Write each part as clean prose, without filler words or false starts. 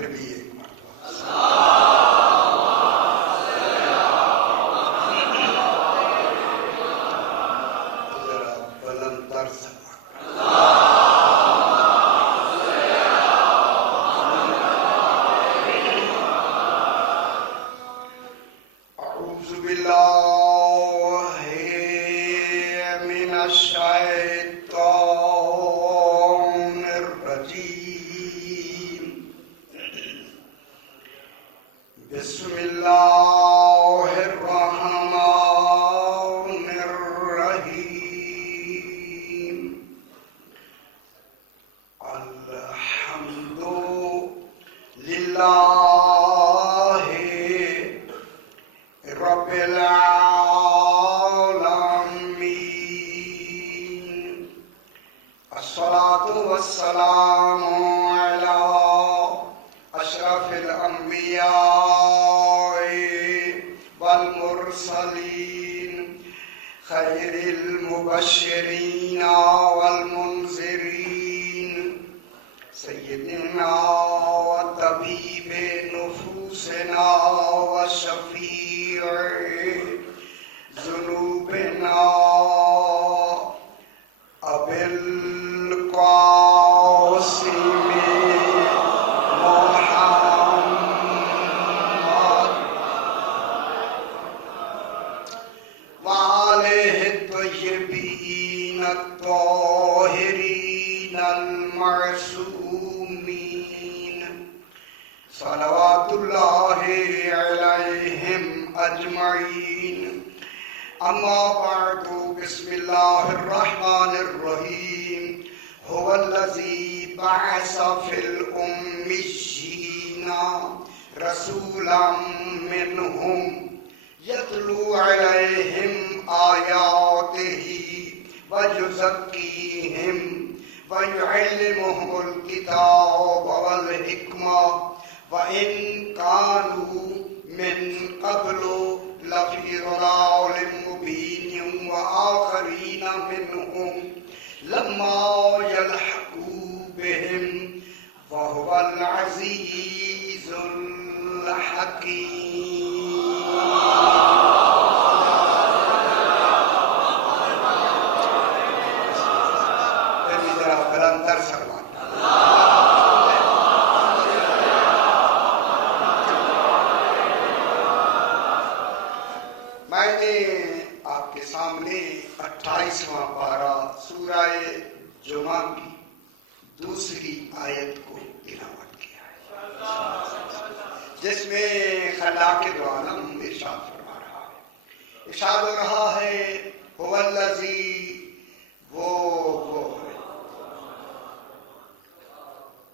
پھر بھی ایک مرتبہ ذرا بلند تر سے اعوذ باللہ من الشیطان الرجیم بسم اللہ الرحمن الرحیم الحمد للہ رب العالمین الصلاة والسلام علی اشرف الانبیاء والمرسلین خیر المبشرین والمنذرین سیدنا وطبیب نفوسنا وشفیع ذنوبنا ابی القاسم محمد وآلہ الطیبین الطاہرین المعصومین صلوات اللہ علیہم اجمعین اما بعد بسم اللہ الرحمن الرحیم هو الذی بعث فی الامیین رسولا منہم یتلو علیہم آیاتہ ویزکیہم ویعلمہم الکتاب والحکمہ وَإِن كَانُوا مِن قَبْلُ لَفِي ضَلَالٍ مُّبِينٍ وَآخَرِينَ مِنْهُمْ لَمَّا يَلْحَقُوا بِهِمْ وَهُوَ الْعَزِيزُ الحكيم. میں نے آپ کے سامنے 28واں پارہ سورہ جمعہ کی دوسری آیت کو تلاوت کیا ہے، جس میں خلاق دو عالم ارشاد فرما رہا ہے، ارشاد ہو رہا ہے هو الذی وہ ہے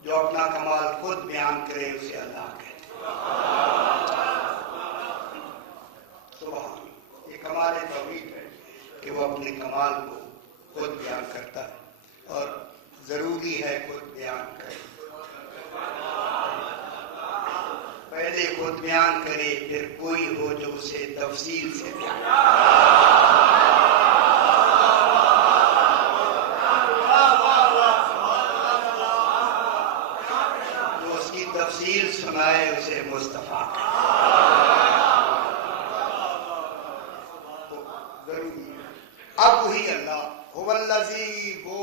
جو اپنا کمال خود بیان کرے اسے اللہ کہتے ہیں. سبحان، یہ کمال توحید ہے کہ وہ اپنے کمال کو خود بیان کرتا ہے، اور ضروری ہے خود بیان کرے. پہلے خود بیان کرے، پھر کوئی ہو جو اسے تفصیل سے بیان کرے. جو اس کی تفصیل سنائے اسے مصطفیٰ کرے. اب وہی اللہ هو الذی وہ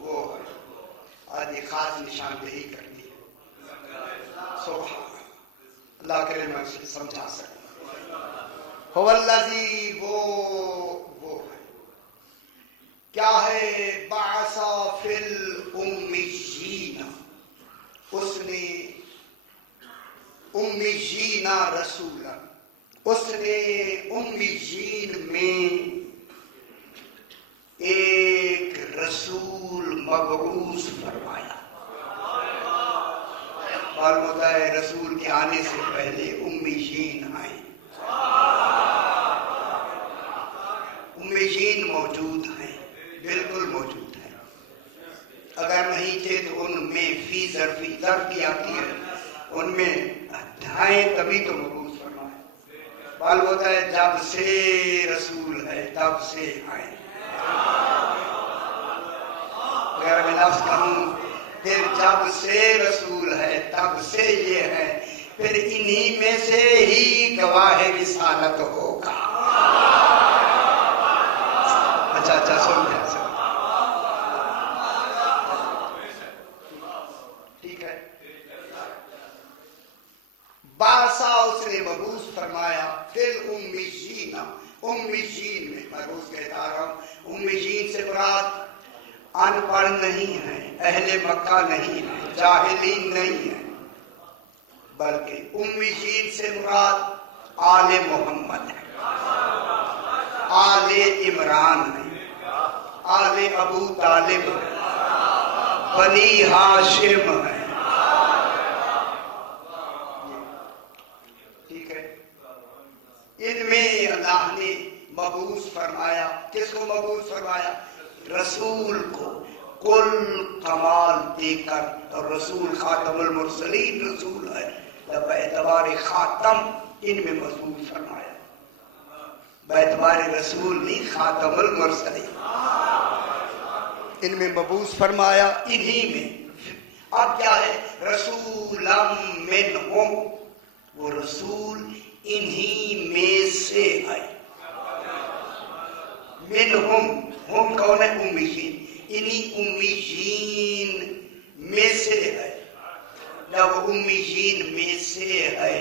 ہے. آج یہ خاص نشاندہی کرنی ہے. سبحان اللہ کرے میں اسے سمجھا سکوں. هو الذی وہ ہے. کیا ہے؟ بعث فی الامیین، اس نے امیین رسولا، اس نے امیین میں ایک رسول مبعوث فرمایا. معلوم ہوتا ہے رسول کے آنے سے پہلے امیین آئے. امیین موجود ہیں، بالکل موجود ہیں. اگر نہیں تھے تو ان میں فی ظرفی ظرف کی آتی ہے، ان میں ہیں تبھی تو مبعوث فرمائے. معلوم ہوتا ہے جب سے رسول ہے تب سے آئے. اگر میں لفظ کہوں پھر جب سے رسول ہے تب سے یہ ہے، پھر انہی میں سے ہی گواہ رسالت ہوگا۔ اچھا سن لیا ٹھیک ہے۔ باسا اس نے مبعوث فرمایا پھر امیین، امیین میں روز کہتا رہا ہوں، امیین سے مراد ان پڑھ نہیں ہے، اہل مکہ نہیں ہے، جاہلین نہیں ہے، بلکہ امیین سے مراد آل محمد ہے، آل عمران ہے، آل ابو طالب ہے، بنی ہاشم ہے، ٹھیک ہے۔ ان میں اللہ نے مبعوث فرمایا، کس کو مبعوث فرمایا؟ رسول کو، کل کمال دے کر، اور رسول خاتم المرسلین رسول ہے، باعتبار خاتم ان میں مبعوث فرمایا، باعتبار رسول نہیں، خاتم المرسلین ان میں مبعوث فرمایا، انہی میں۔ اب کیا ہے؟ رسولا منہم، وہ رسول انہی میں سے ہے، منہم، ہم کون ہے؟ امیین، انہی امیین میں سے ہے۔ جب امیین میں سے ہے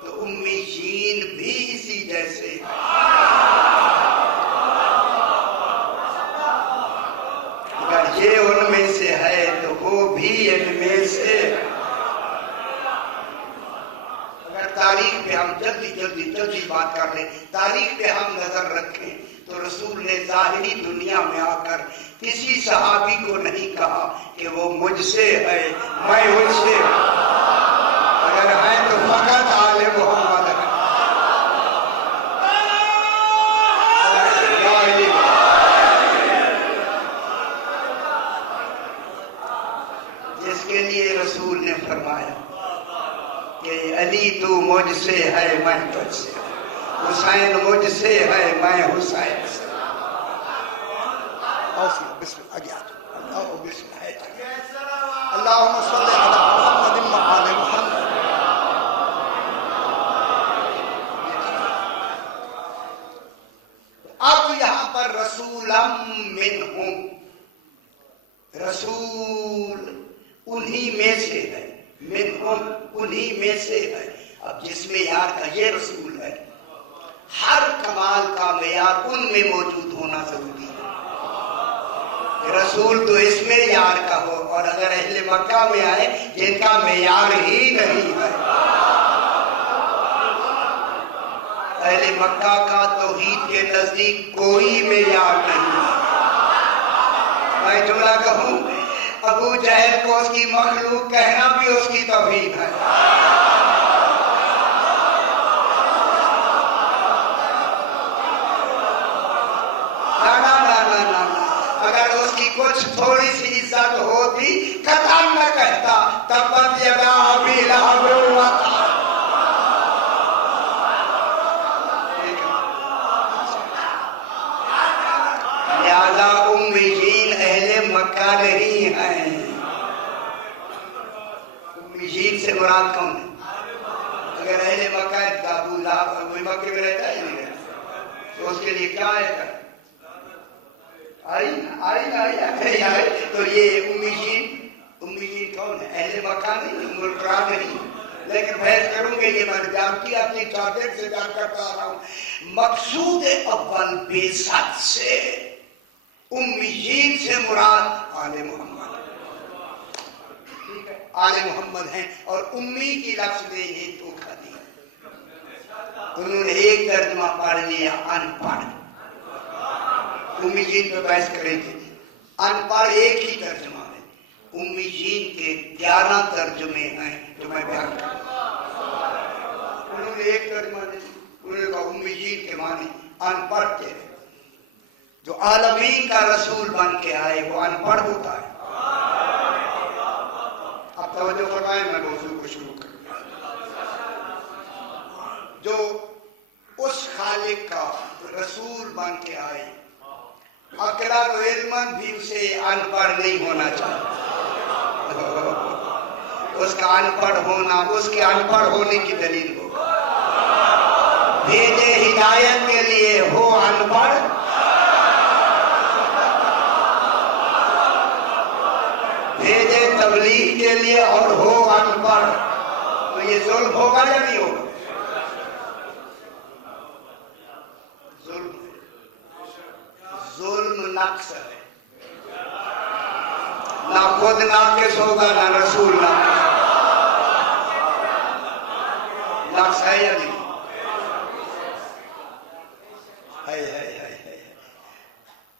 تو امیین بھی اسی جیسے ہے، اگر یہ ان میں سے ہے تو وہ بھی ان میں سے ہے۔ اگر تاریخ پہ ہم جلدی بات کر لیں، تاریخ پہ ہم نظر رکھیں تو رسول نے ظاہری دنیا میں آ کر کسی صحابی کو نہیں کہا کہ وہ مجھ سے ہے، میں ان سے ہوں، اگر ہے تو فقط آل محمد ہے۔ جس کے لیے رسول نے فرمایا کہ علی تو مجھ سے ہے، میں تجھ سے، حسین مجھ سے ہے، میں حسین سے۔ بسم اللہ، بسم اللہ، اللہم صلی علی محمد وعلی محمد۔ اب یہاں پر رسولا منہم، رسول انہی میں سے ہے، منہم انہی میں سے ہے۔ اب جس معیار کا یہ رسول ہے، ہر کمال کا معیار ان میں موجود ہونا ضروری ہے۔ رسول تو اس معیار کا ہو، اور اگر اہل مکہ میں آئے جن کا معیار ہی نہیں ہے، اہل مکہ کا توحید کے نزدیک کوئی معیار نہیں ہے۔ میں جملہ کہوں، ابو جہل کو اس کی مخلوق کہنا بھی اس کی توحید ہے۔ اگر اس کی کچھ تھوڑی سی عزت ہوتی قطعاً نہ کہتا تبت یدا ابی لہب وتب۔ لہذا امیین اہل مکہ نہیں ہیں۔ امیین سے مراد کون ہے؟ اگر اہل مکہ ہے تو ابو لہب ابو مکہ میں رہتا ہے نہیں رہتا، تو اس کے لیے کیا ہے؟ آئی تو یہ امیین کون ہے؟ اہل مکہ نہیں، ام القرآن نہیں، لیکن بحث کروں گے، یہ میں جانتی اپنی ٹارگیٹ سے جان کرتا آ رہا ہوں۔ مقصود اول بعثت سے امیین سے مراد آل محمد، ٹھیک ہے، آل محمد ہیں، اور امی کی لفظ نے انہیں دھوکہ دیا، انہوں نے ایک ترجمہ پڑھ لیا ان پڑھ۔ امیین پہ بحث کریں گے، ان پڑھ ایک ہی ترجمہ ہے، امیین کے 11 ترجمے ہیں جو میں بیان کرتا ہوں۔ انہوں نے ایک ترجمہ نہیں، انہوں نے کہا امیین کے معنی ان پڑھ کے، جو عالمین کا رسول بن کے آئے وہ ان پڑھ ہوتا ہے۔ اب توجہ فرمائیں، میں موضوع کو شروع کروں۔ جو اس خالق کا رسول بن کے آئے، عقلاً و علماً بھی اسے ان پڑھ نہیں ہونا چاہیے۔ اس کا ان پڑھ ہونا اس کے ان پڑھ ہونے کی دلیل ہوگا. بھیجے ہدایت کے لیے ہو ان پڑھ، بھیجے تبلیغ کے لیے اور ہو ان پڑھ. تو یہ ظلم ہوگا یا نہیں ہوگا؟ ظلم نقص ہے. نہ خود ناقص ہوگا نہ رسول نقص ہے یا نہیں؟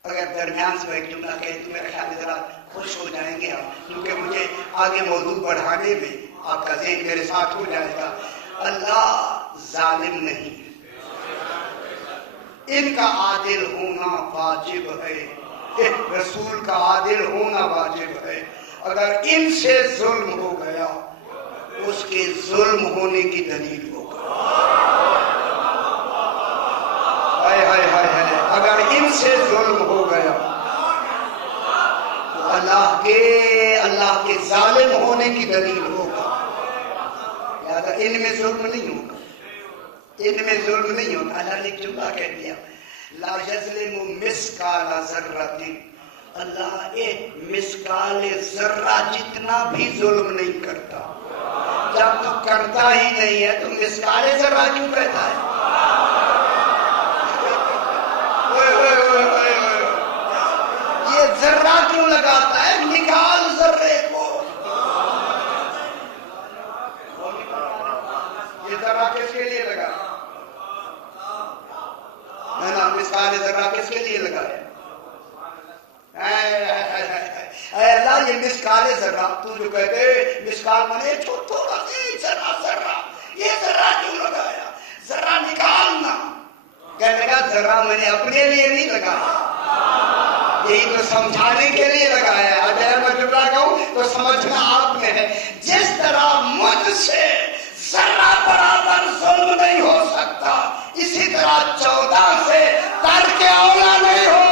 اگر درمیان سے ایک جملہ کہے تو میرا خیال ذرا خوش ہو جائیں گے آپ، کیونکہ مجھے آگے موضوع بڑھانے میں آپ کا ذہن میرے ساتھ ہو جائے گا. اللہ ظالم نہیں، ان کا عادل ہونا واجب ہے، رسول کا عادل ہونا واجب ہے. اگر ان سے ظلم ہو گیا اس کے ظلم ہونے کی دلیل ہوگا. اگر ان سے ظلم ہو گیا تو اللہ کے ظالم ہونے کی دلیل ہوگا. لہذا ان میں ظلم نہیں ہوگا، ان میں ظلم نہیں ہوگا. اللہ نے جملہ کہہ دیا لا یظلم مثقال ذرۃ. اللہ ایک مثقال ذرہ جتنا بھی ظلم نہیں کرتا. جب تو کرتا ہی نہیں ہے تو مثقال ذرہ کیوں کہتا ہے؟ یہ ذرہ کیوں لگاتا ہے؟ نکال ذرے کو. یہ ذرہ کس کے لیے لگا ہے نا؟ مثقال ذرہ کس کے لیے لگا ہے؟ اے اللہ یہ مثقال ذرہ، تو جو کہتے مثقال مانے تھوڑا ذرہ، یہ ذرہ کیوں لگایا؟ ذرہ نکالنا. کہنے لگا ذرہ میں نے اپنے لیے نہیں لگایا، یہی تو سمجھانے کے لیے لگایا ہے. اگر میں جملہ کہوں تو سمجھنا آپ میں ہے. جس طرح مجھ سے ذرہ برابر ظلم نہیں ہو سکتا، اسی طرح 14 سے ترک اولا نہیں ہو.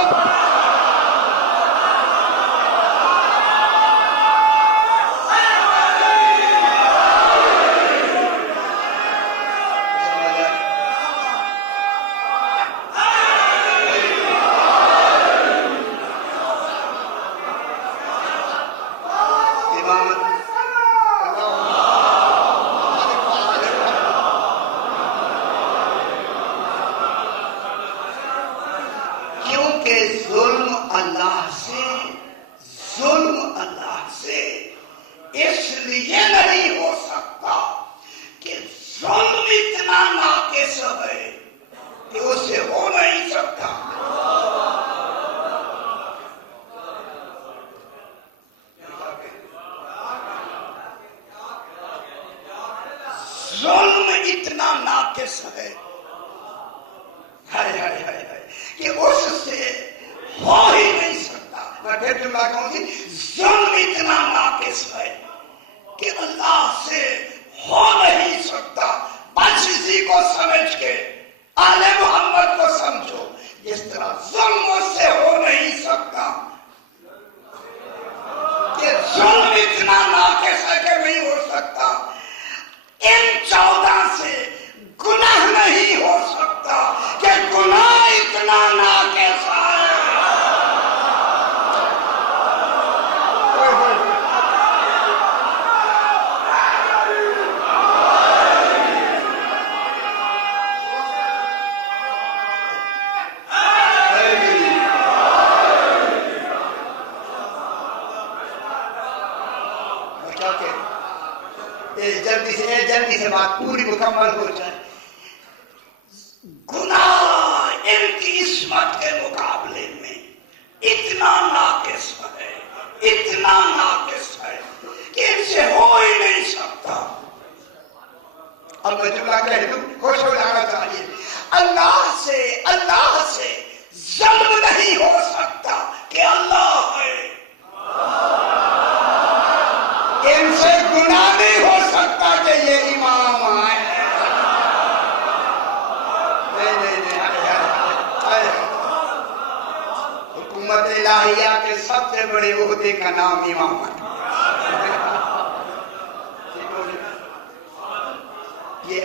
ظلم اتنا ناقص ہے کہ اس سے ہو ہی نہیں سکتا. میں پھر جملہ کہوں گی، ظلم اتنا ناقص ہے کہ اللہ سے ہو نہیں سکتا. بس اسی کو سمجھ کے آل محمد کو سمجھو. جس طرح ظلم اس سے ہو نہیں سکتا کہ ظلم اتنا ناقص ہے کہ نہیں ہو سکتا، ان 14 سے گناہ نہیں ہو سکتا کہ گناہ اتنا ناقص ہے. جلدی سے بات پوری مکمل ہو جائے. گناہ ان کی عصمت کے مقابلے میں اتنا ناقص ہے، اتنا ناقص ہے کہ ان سے ہو ہی نہیں سکتا. اب میں جملہ کہہ دوں، خوش ہو جانا چاہیے. اللہ سے ظلم نہیں ہو سکتا کہ اللہ ہے. ان سے گناہ نہیں ہو سکتا کہ یہ امام ہے. حکومت الہیہ کے سب سے بڑے عہدے کا نام امامت. یہ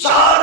4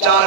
4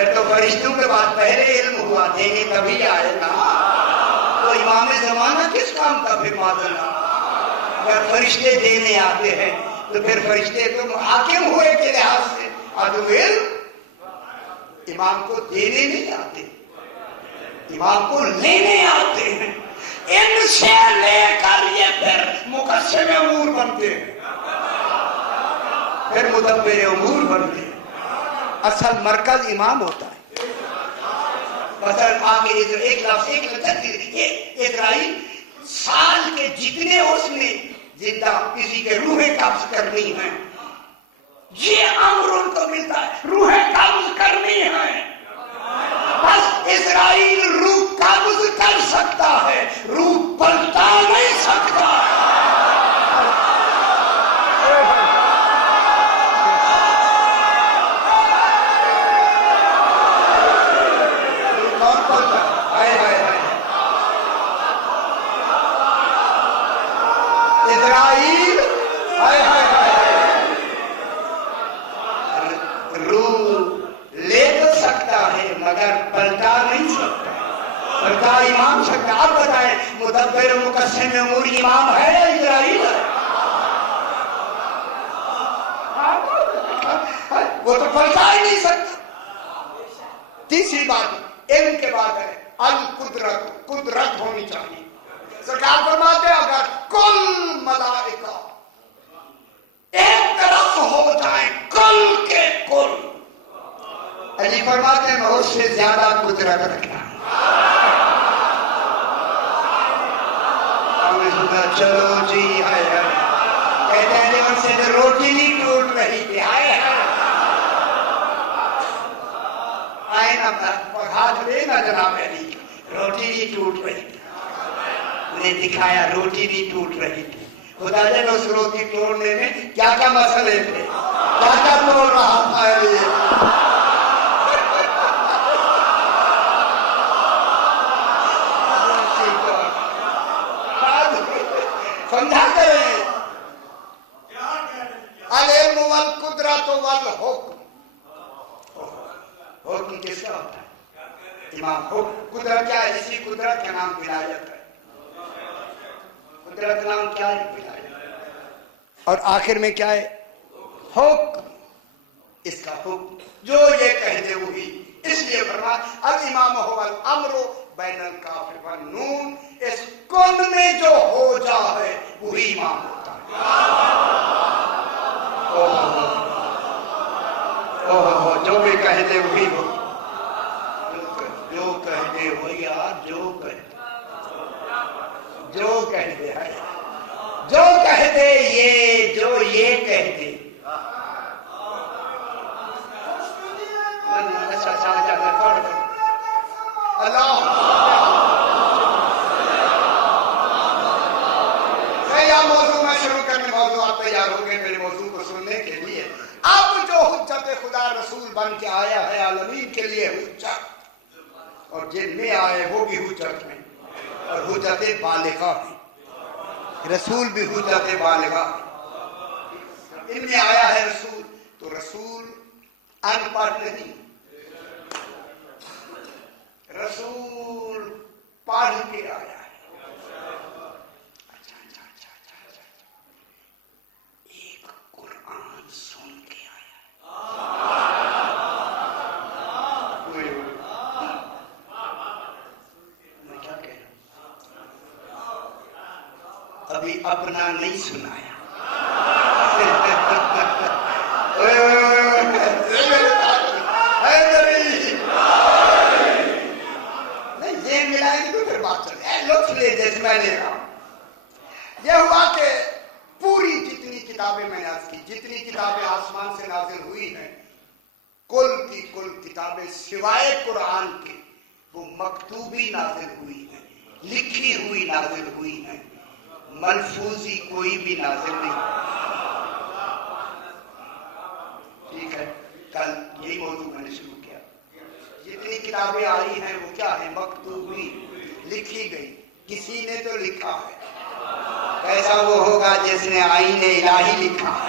پھر تو فرشتوں کے بعد پہلے علم ہوا، دینے تبھی آئے نا. تو امام زمانہ کس کام کا پھر معذر؟ اگر فرشتے دینے آتے ہیں تو پھر فرشتے تو حاکم ہوئے کے لحاظ سے عدم علم. امام کو دینے نہیں آتے، امام کو لینے آتے ہیں. ان سے لے کر یہ پھر مقسم امور بنتے ہیں، پھر مدبر امور بنتے ہیں. اصل مرکز امام ہوتا ہے. مثلا آگے ایک لفظ اسرائیل سال کے جتنے اس نے زندہ کسی کے روحیں قبض کرنی ہیں، یہ امر ان کو ملتا ہے، روحیں قبض کرنی ہیں. بس اسرائیل روح قبض کر سکتا ہے، روح پلٹا نہیں سکتا. اسرائیل روح لے تو سکتا ہے مگر پلٹا نہیں سکتا، پلٹا امام سکتا. آپ بتائیں مدبر مقسم امور امام ہے یا اسرائیل ہے؟ وہ تو پلٹا ہی نہیں سکتا. تیسری بات علم کے بعد ہے القدرت، قدرت ہونی چاہیے. سرکار فرماتے ہیں اگر کل ملائکہ ایک طرف ہو جائیں کل کے کل، علی فرماتے ہیں میں اس سے زیادہ قدرت رکھنا. چلو جی ہائے ہائے، کہتے ہیں جی ان سے تو روٹی نہیں ٹوٹ رہی تھی. ہائے ہائے آئے نا ہاتھ لے نا جناب علی، روٹی نہیں ٹوٹ رہی تھی. نے دکھایا روٹی نہیں ٹوٹ رہی تھی. خدا جان اس روٹی توڑنے میں کیا کیا مسئلے تھے، کیا کیا توڑ رہا تھا یہ. سمجھا کریں العلم والقدرت والحکم. حکم کس کا ہوتا ہے؟ امام. قدرت کیا ہے؟ اسی قدرت کا نام ولایت ہے. قدرت نام کیا ہے؟ ولایت. اور آخر میں کیا ہے؟ حکم. اس کا حکم جو یہ کہہ دے وہی. اس لیے فرمایا الامام هو الامر بین الکاف والنون. اس کن میں جو ہو جائے وہی امام ہوتا ہے. جو بھی کہہ دے وہی ہو، جو کہہ دے وہی. یار جو کہہ دے، جو کہہ دے ہے، جو کہہ دے یہ، جو یہ کہہ دے. اللہ یا موضوع میں شروع کرنے، موضوع آپ تیار ہو گئے میرے موضوع کو سننے کے لیے. اب جو حجت خدا رسول بن کے آیا ہے عالمین کے لیے حجت، اور جن میں آئے وہ بھی حجت ہیں اور حجت بالغہ ہے. رسول بھی حجت بالغہ ہے. ان میں آیا ہے رسول، تو رسول ان پڑھ نہیں، رسول پڑھ کے آیا ہے. ایک قرآن سن کے آیا ہے. میں کیا کہہ رہا ہوں؟ ابھی اپنا نہیں سنایا. جیسے میں نے کہا یہ ہوا کہ پوری جتنی کتابیں میں نے عرض کی، جتنی کتابیں آسمان سے نازل ہوئی ہیں، کل کی کل کتابیں سوائے قرآن کے وہ مکتوبی نازل ہوئی ہیں، لکھی ہوئی نازل ہوئی ہیں، ملفوظی کوئی بھی نازل نہیں. ٹھیک ہے، کل یہی موضوع میں نے شروع کیا. جتنی کتابیں آئی ہیں وہ کیا ہے؟ مکتوبی، لکھی گئی. کسی نے تو لکھا ہے. کیسا وہ ہوگا جس نے آئین الہی لکھا ہے.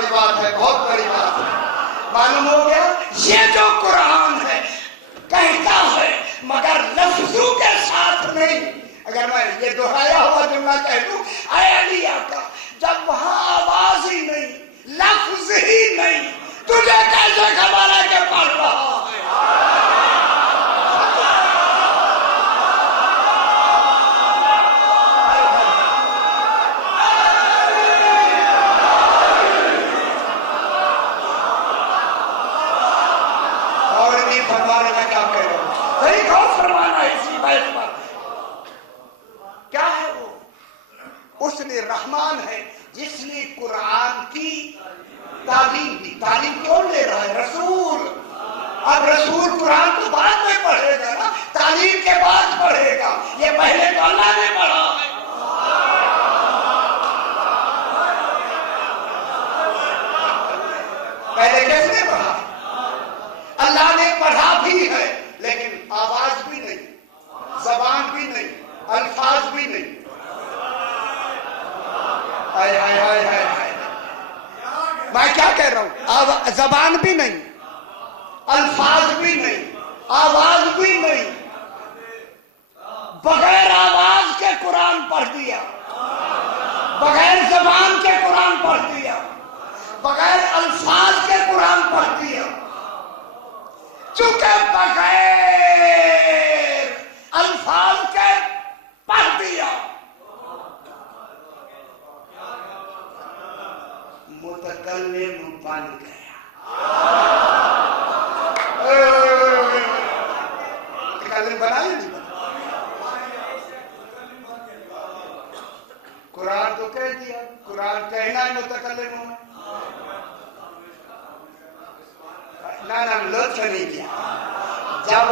بڑی بات ہے، بہت بڑی بات ہے. معلوم ہو گیا یہ جو قرآن ہے کہتا ہے مگر لفظوں کے ساتھ نہیں. اگر میں یہ دہرایا ہوا جملہ کہہ دوں اے علی آقا جب وہاں آواز ہی نہیں لفظ ہی نہیں تجھے کیسے خبر ہے کہ پڑھ رہا ہے؟ اور نہیں فرمانے میں کیا کہہ رہا ہوں، صحیح غور فرمانا ہے اسی بات پر. کیا ہے وہ؟ اس نے رحمان ہے جس نے قرآن کی تعلیم دی. تعلیم کون لے رہا ہے؟ رسول. اب رسول قرآن تو بعد میں پڑھے گا نا، تعلیم کے بعد پڑھے گا. یہ پہلے تو اللہ نے پڑھا ہے. پہلے کس نے پڑھا؟ اللہ نے پڑھا بھی ہے لیکن آواز بھی نہیں، زبان بھی نہیں، الفاظ بھی نہیں. ہائے ہائے ہائے ہائے ہائے، میں کیا کہہ رہا ہوں؟ زبان بھی نہیں، الفاظ بھی نہیں، آواز بھی نہیں. بغیر آواز کے قرآن پڑھ دیا، بغیر زبان کے قرآن پڑھ دیا، بغیر الفاظ کے قرآن پڑھ دیا. چونکہ بغیر الفاظ کے پڑھ دیا متکلم بن گیا. متکلم بنا ہی نہیں. قرآن تو کہہ دیا، قرآن کہنا ہے متکلم ہونا. نہ لطف نہیں کیا. جب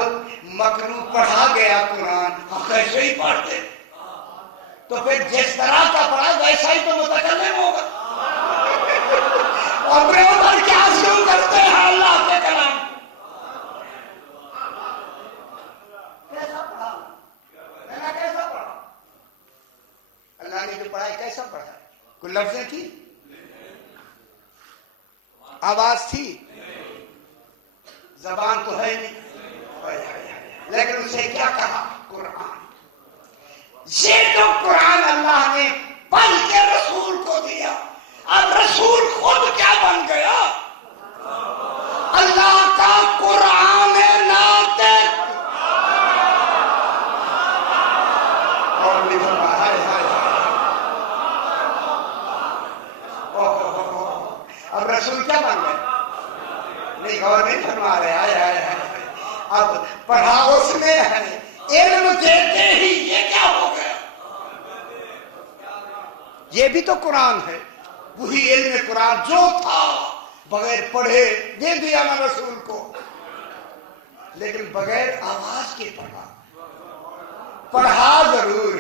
مکرو پڑھا گیا قرآن ہم کیسے ہی پڑھتے تو پھر جس طرح کا پڑھا ویسا ہی تو متکلم ہوگا. اور پر کیا شروع کرتے ہیں اللہ کے کلام. کیسا پڑھا؟ میں نے کیسا پڑھا؟ اللہ نے جو پڑھا کیسا پڑھا؟ کوئی لفظیں تھی؟ آواز تھی؟ زبان تو ہے نہیں. لیکن اسے کیا کہا؟ قرآن. یہ جو قرآن اللہ نے پڑھ کے رسول کو دیا، اب رسول خود کیا بن گیا؟ اللہ کا قرآن ناطق. اور نہیں فرما اب رسول کیا بن گئے؟ نہیں غور نہیں فرما رہے. آئے آئے آئے اب پڑھا اس نے ہے، علم دیتے ہی یہ کیا ہو گیا؟ یہ بھی تو قرآن ہے. وہی علم قرآن جو تھا بغیر پڑھے دے دیا نا رسول کو، لیکن بغیر آواز کے پڑھا. پڑھا ضرور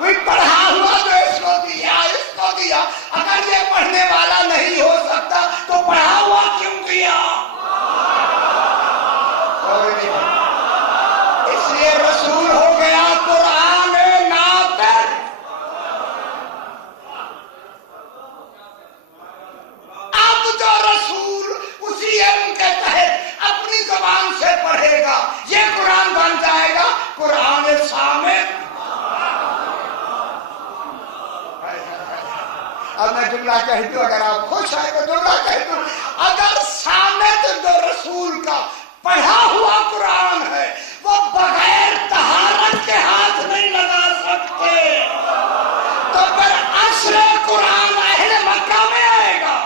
وہی پڑھا ہوا جو اس کو دیا، اس کو دیا. اگر یہ پڑھنے والا نہیں ہو سکتا تو پڑھا ہوا کیوں دیا؟ اس لیے رسول ہو گیا قرآن ناطق. اب جو رسول اسی علم کے تحت اپنی زبان سے پڑھے گا یہ قرآن بن جائے گا قرآن صامت. اب میں جملہ کہہ دوں، اگر آپ خوش آئے تو جملہ کہہ دوں. اگر صامت جو رسول کا پڑھا ہوا قرآن ہے وہ بغیر طہارت کے ہاتھ نہیں لگا سکتے تو پھر عصر قرآن اہل مکہ میں آئے گا.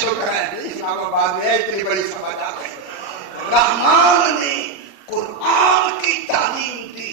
شکر ہے اسلام آباد میں اتنی بڑی سمجھ آ گئی. رحمان نے قرآن کی تعلیم دی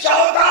14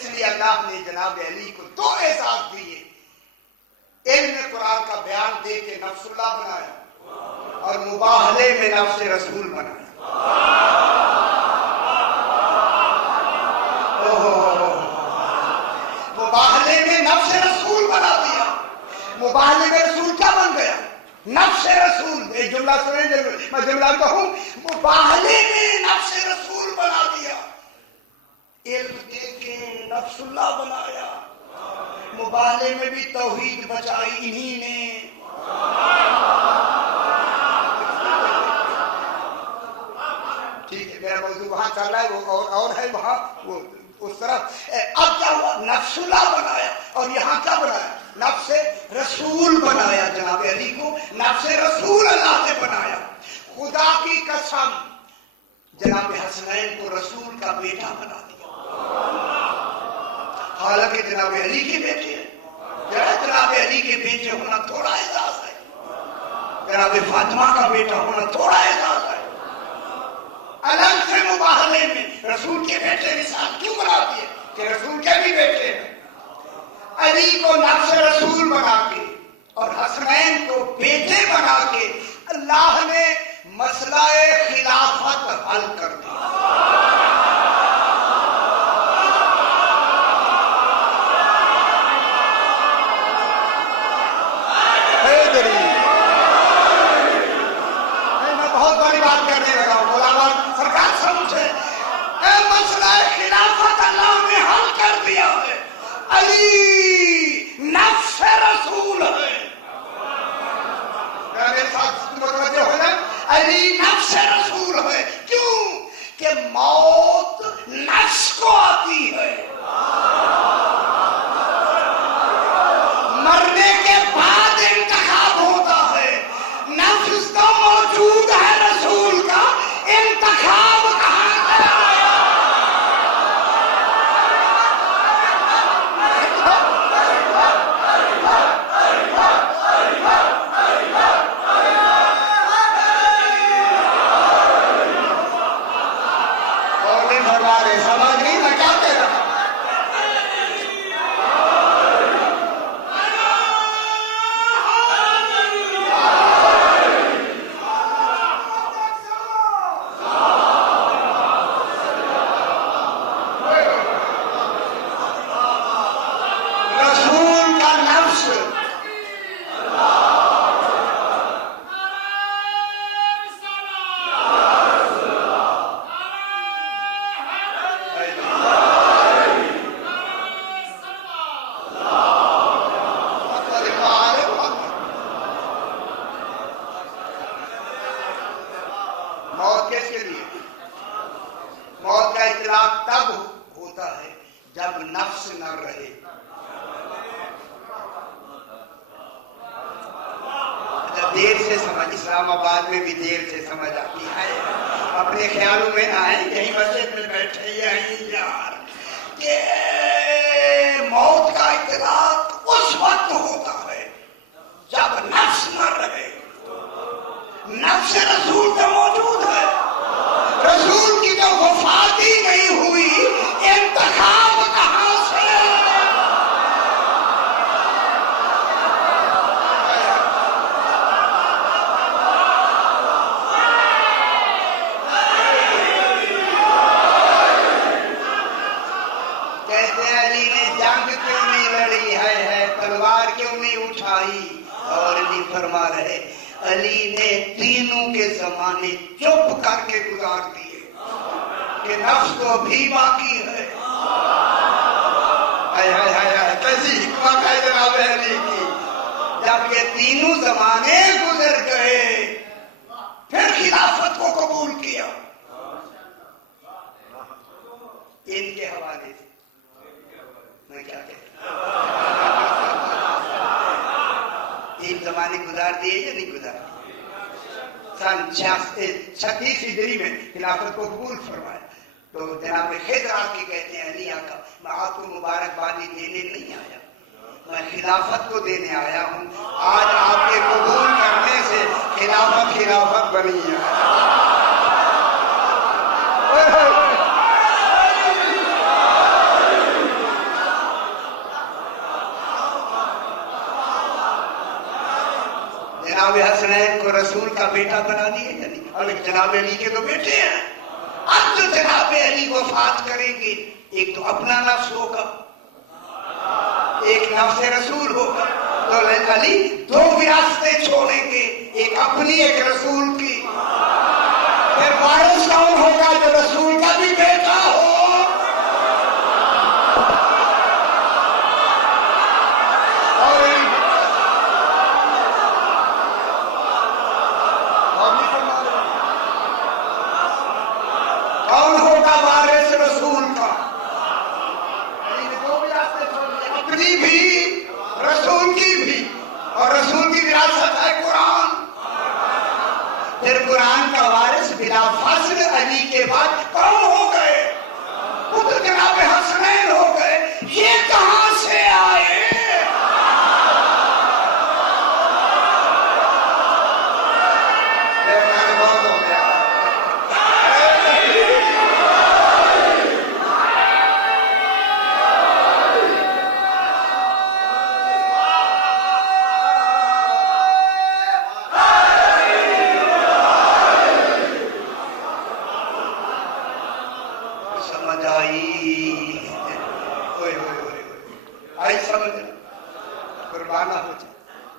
اس لیے اللہ نے جناب علی کو 2 اعزاز دیے، علم قرآن کا بیان دے کے نفس اللہ بنایا اور مباہلے میں نفس رسول بنایا۔ مباہلے میں نفس رسول بنا دیا۔ مباہلے میں رسول کیا بن گیا؟ نفس رسول۔ ایک جملہ سنیں، میں جملہ کہوں، مباہلے میں نفس رسول بنا دیا، علم دے کے نفس اللہ بنایا، مباہلے میں بھی توحید بچائی انہی نے۔ ٹھیک ہے، میرا موضوع وہاں چل رہا ہے، وہ اور ہے وہاں، وہ اس طرف۔ اب کیا ہوا؟ نفس اللہ بنایا، اور یہاں کیا بنایا؟ نفس رسول بنایا۔ جناب علی کو نفس رسول اللہ نے بنایا۔ خدا کی قسم، جناب حسنین کو رسول کا بیٹا بنا دیا، حالانکہ جناب علی کے بیٹے ہیں۔ جناب علی کے بیٹے ہونا تھوڑا اعزاز ہے، جناب فاطمہ کا بیٹا ہونا تھوڑا اعزاز ہے۔ الگ سے مباہلے میں رسول کے بیٹے مثال کیوں بنا دیے کہ رسول کے بھی بیٹے ہیں؟ علی کو نفس رسول بنا کے اور حسنین کو بیٹے بنا کے اللہ نے مسئلہ خلافت حل کر دیا۔ میں بہت بڑی بات کرنے لگا ہوں، مولانا سرکار سمجھے، مسئلہ خلافت اللہ نے حل کر دیا ہے۔ علی نفس رسول ہے۔ میرے ساتھ متوجہ ہو جائے، علی نفس رسول ہے۔ کیوں کہ موت نفس کو آتی ہے، مرنے کے بعد انتخاب ہوتا ہے۔ نفس تو موجود ہے، رسول کا انتخاب کہاں سے آیا؟ اور نہیں بھروا رہے، سمجھ نہیں میں کیا کہہ رہا ہوں؟ رسول کا نفس موت کس کے لیے؟ موت کا اطلاق تب ہوتا ہے جب نفس نہ رہے۔ دیر سے سمجھ، اسلام آباد میں بھی دیر سے سمجھ آتی ہے، اپنے خیالوں میں نہ آئے، یہیں مسجد میں بیٹھے یہیں یار، کہ موت کا اطلاق اس وقت ہوتا ہے جب نفس نہ رہے۔ نفس رسول تو موجود ہے، رسول کی تو وفات ہی نہیں ہوئی، انتخاب کہاں سے؟ کہتے ہیں علی نے جنگ کیوں نہیں لڑی ہے، تلوار کیوں نہیں اٹھائی؟ اور علی فرما رہے، علی نے تینوں کے زمانے چپ کر کے گزار دیے کہ نفس تو بھی باقی ہے۔ کیسی حکمت ہے جناب علی کی، جب یہ تینوں زمانے گزر گئے پھر خلافت کو قبول کیا۔ ان کے حوالے سے میں کیا کہتا ہوں، تین زمانے گزار دیے یا نہیں گزار دیے؟ سن 36 ہجری میں خلافت کو قبول فرمایا تو جناب خضر آ کے کہتے ہیں علی آقا میں آپ کو مبارکبادی دینے نہیں آیا، میں خلافت کو دینے آیا ہوں۔ آج آپ کے قبول کرنے سے خلافت بنی ہے۔ بیٹا بنا دیے یا نہیں؟ اور جناب علی کے تو بیٹے ہیں. اب جو جناب علی وفات کریں گے ایک تو اپنا نفس ہوگا ایک نفس رسول ہوگا. تو علی دو وراثتیں چھوڑیں گے ایک اپنی ایک رسول کی. پھر وارث کون ہوگا؟ جو رسول کا بھی بیٹا ہو. کون ہوگا وارث رسول کا؟ اپنی بھی رسول کی بھی. اور رسول کی وراثت ہے قرآن. پھر قرآن کا وارث بلا فاصل علی کے بعد کون ہو گئے؟ وہ تو جناب حسنین ہو گئے. یہ کہاں سے آئے؟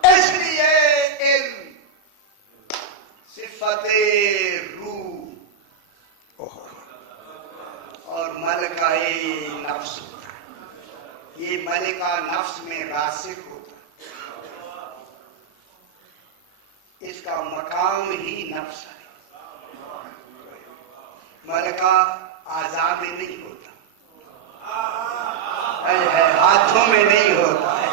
اس لیے علم صفت روح اور ملکہ نفس ہوتا ہے. یہ ملکہ نفس میں راسخ ہوتا ہے. اس کا مقام ہی نفس ہے. ملکہ اعضاء میں نہیں ہوتا ہاتھوں میں نہیں ہوتا ہے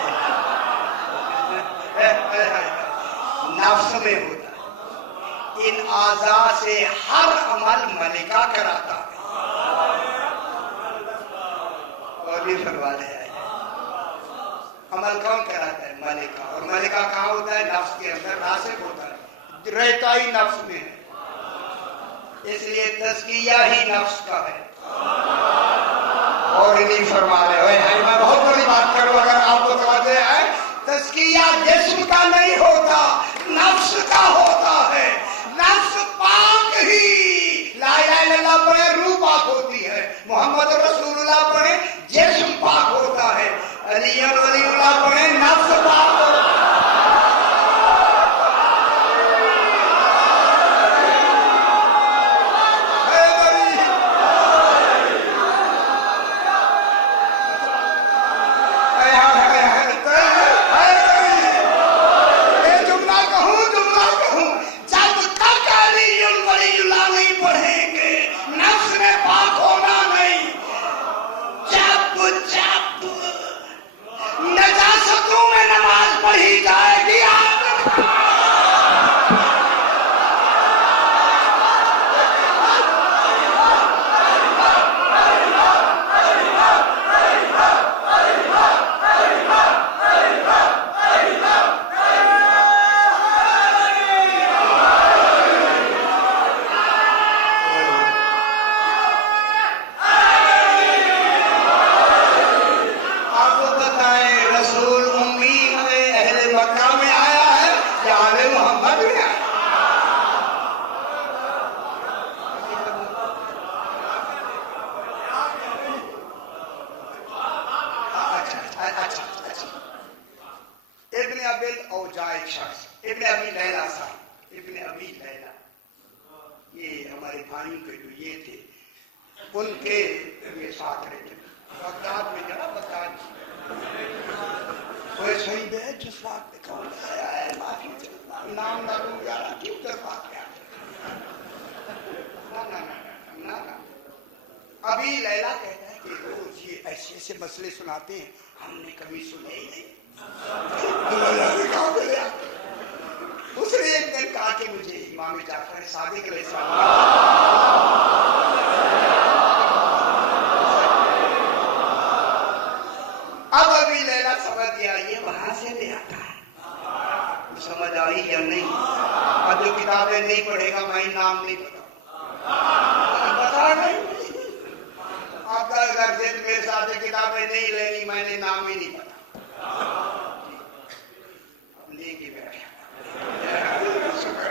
نفس میں ہوتا ہے. ان اعضاء سے ہر عمل ملکہ کراتا ہے. اور بھی فرما لے آئے عمل کون کراتا ہے؟ ملکہ. اور ملکہ کہاں ہوتا ہے؟ نفس کے اندر راسخ ہوتا ہے. رہتا ہی نفس میں ہے. اس لیے تزکیہ ہی نفس کا ہے. اور نہیں فرما رہے میں بہت بڑی بات کروں اگر آپ کو توجہ ہے. تزکیہ جسم کا نہیں ہوتا نفس کا ہوتا ہے. نفس پاک ہی لا الہ الا اللہ پڑھے روح پاک ہوتی ہے. محمد رسول اللہ پڑھے جسم پاک ہوتا ہے. علی ولی اللہ پڑھے نفس پاک ہوتا ہے. ابن ابی لیلہ صاحب ابن ابی لیلہ یہ ہمارے بھائی کے جو یہ تھے ان کے یہ ساتھ رہتے بغداد میں جنا بغداد کوئی صحیح ہے جس وقت میں کون آیا ہے معافی نام نہ لوں یارا کیوں در بات کیا نہ ابھی لیلہ کہتا ہے کہ روز یہ ایسے ایسے مسئلے سناتے ہیں ہم نے کبھی سنے ہی نہیں. اس نے ایک دن کہا کہ مجھے امام جعفر صادق علیہ السلام اب ابھی لیلہ سمجھ گیا یہ وہاں سے لے آتا ہے. سمجھ آئی یا نہیں؟ اب جو کتابیں نہیں پڑھے گا میں نام نہیں پتا نہیں. آپ کا اگر دن میرے ساتھ کتابیں نہیں لینی میں نے نام ہی نہیں پتا لے کے بیٹھا. شکر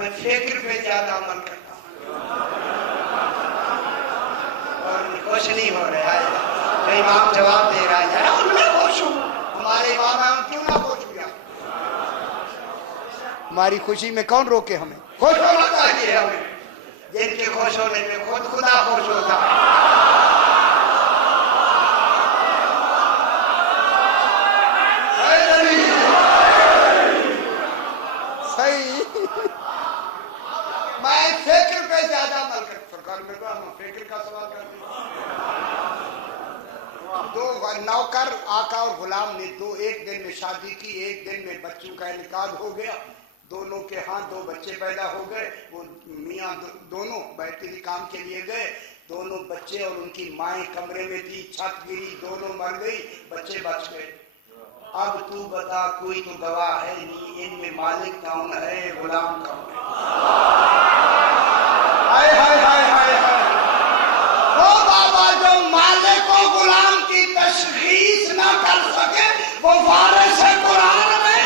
میں فکر پہ زیادہ عمل کرتا ہوں اور خوش نہیں ہو رہا ہے. تو امام جواب دے رہا ہے ان میں خوش ہوں. ہمارے امام ہیں، ہم کیوں نہ خوش ہو جائیں؟ ہماری خوشی میں کون روکے ہمیں؟ خوش ہونا چاہیے ہمیں. جن کے خوش ہونے پہ خود خدا خوش ہوتا ہے. میں فکر پہ زیادہ عمل کرتا ہوں. سرکار میں کہا ہم فکر کا سوال کرتے ہیں. دو نوکر آقا اور غلام نے ایک دن میں شادی کی. ایک دن میں بچوں کا انعقاد ہو گیا. دونوں کے ہاں 2 بچے پیدا ہو گئے. وہ میاں دونوں بیٹری کام کے لیے گئے. دونوں بچے اور ان کی مائیں کمرے میں تھی. چھت گری، دونوں مر گئی، بچے بچ گئے. اب تو بتا، کوئی تو گواہ ہے نہیں، ان میں مالک کون ہے، غلام کون ہے؟ ہائے ہائے ہائے ہائے ہائے. وہ بابا جو مالک و غلام کی تشخیص نہ کر سکے وہ وارث ہے قرآن میں.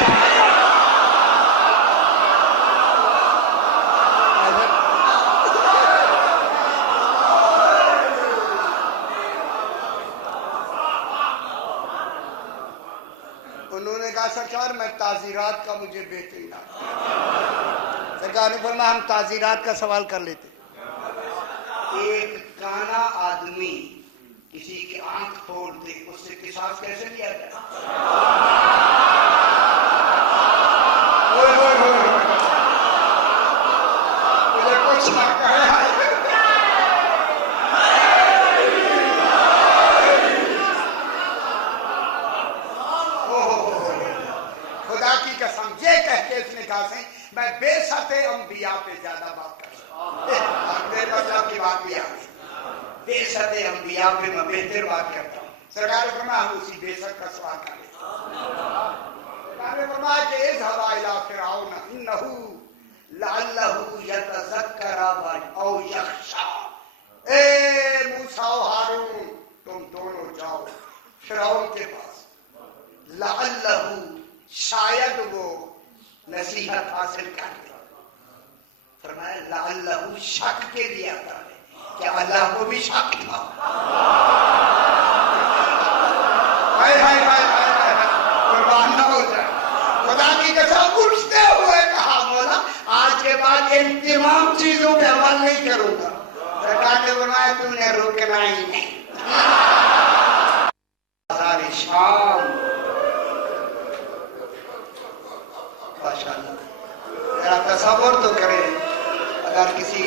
انہوں نے کہا سرکار میں تعزیرات کا مجھے بہترین آتا. سرکار نے فرمایا ہم تعزیرات کا سوال کر لیتے. ایک کانا آدمی کسی کی آنکھ پھوڑ دے، اس سے قصاص کیسے لیا جائے؟ مجھے کچھ نہ کہے. خدا کی قسم یہ کہہ کے اس نے کہا سی میں بے ست انبیاء پہ زیادہ بات کرتا ہوں. میرے مطلب کی بات بھی آ گئی. بے ست انبیاء پہ میں بہتر بات کرتا ہوں. سرکار نے فرمایا ہم اسی بے ست کا سوال کر لیتے ہیں. سرکار نے فرمایا کہ اذهب الى فرعون انه لعله يتذكر او يخشى. اے موسیٰ و ہارون تم دونوں جاؤ فرعون کے پاس. لعلہ شاید وہ نصیحت حاصل کر لے. فرمایا لعلہ شک کے لیے آتا ہے کہ اللہ کو بھی شک تھا. ہائے ہائے ہائے ہائے قربان نہ ہو جائے. خدا کی قسم اٹھتے ہوئے کہا مولا آج کے بعد ان تمام چیزوں پہ عمل نہیں کروں گا. سرکار نے فرمایا تم نے رکنا ہی نہیں. بازار شام ذرا تصور تو کریں اگر کسی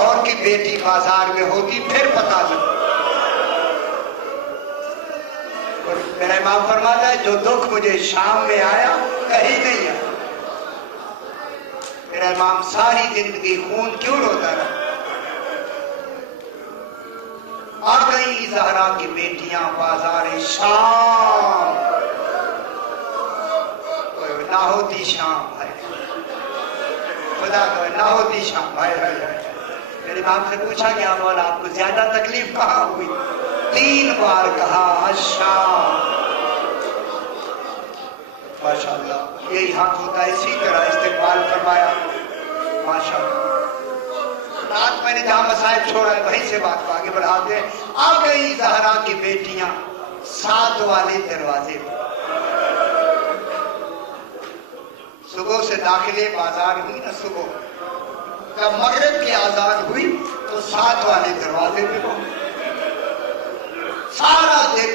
اور کی بیٹی بازار میں ہوتی پھر پتا نہیں. اور میرا امام فرماتا ہے جو دکھ مجھے شام میں آیا کہیں نہیں آیا. میرا امام ساری زندگی خون کیوں روتا رہا. آ گئی زہرا کی بیٹیاں بازار شام. نہ ہوتی شام خدا کا نہ ہوتی شام. بھائی میرے امام سے پوچھا گیا مولا آپ کو زیادہ تکلیف کہاں ہوئی؟ 3 بار کہا شام. ماشاءاللہ یہی حق ہوتا ہے. اسی طرح استقبال فرمایا ماشاءاللہ. رات میں نے جہاں مسائل چھوڑا ہے وہیں سے بات کو آگے بڑھاتے ہیں. آ گئی زہرا کی بیٹیاں 7 والے دروازے پر. صبح سے داخلے بازار ہوئی نا. صبح جب مغرب کی آزان ہوئی تو 7 والے دروازے پہ پہنچے. سارا دن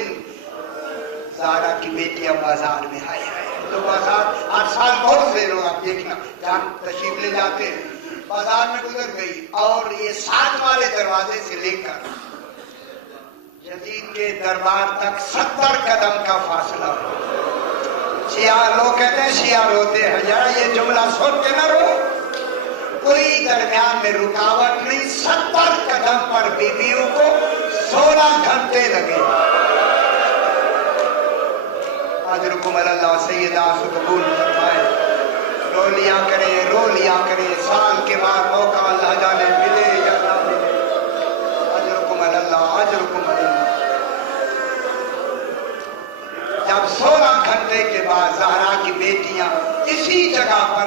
زہرا کی بیٹیاں بازار میں آئے تو بازار ہر سال بہت سے لوگ آپ دیکھنا جہاں تشریف لے جاتے ہیں بازار میں گزر گئی. اور یہ 7 والے دروازے سے لے کر یزید کے دربار تک 70 قدم کا فاصلہ. شیعہ لوگ کہتے ہیں شیعہ روتے ہیں. یار یہ جملہ سن کے نہ رو. کوئی درمیان میں رکاوٹ نہیں. 70 قدم پر بیویوں کو 16 گھنٹے لگے. اجرکم اللہ سیدہ سے قبول فرمائے. رو لیا کرے سال کے بعد موقع اللہ جانے ملے یا نہ ملے. اجرکم اللہ. جب 16 گھنٹے کے بعد زہرا کی بیٹیاں اسی جگہ پر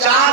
4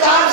4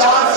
4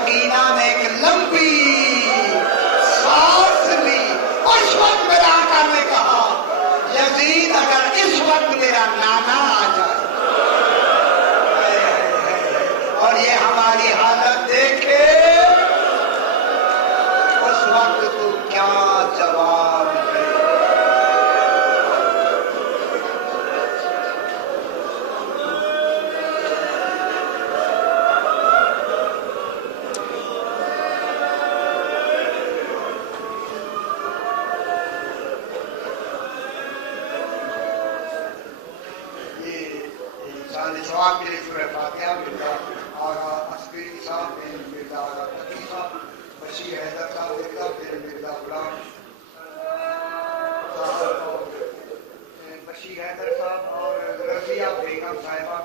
سکینہ نے ایک لمبی سانس لی. اس وقت میرے آقا نے کہا یزید اگر اس وقت میرا نانا آ جائے اور یہ ہماری حالت دیکھے اس وقت تو کیا جواب دے. جواب کے لیے سورہ فاتحہ ملتا اور عسکری صاحب نے ملتا تقی صاحب بشیر حیدر صاحب ملتا پھر ملتا غلام صاحب اور بشیر حیدر صاحب اور رضیہ بیگم صاحبہ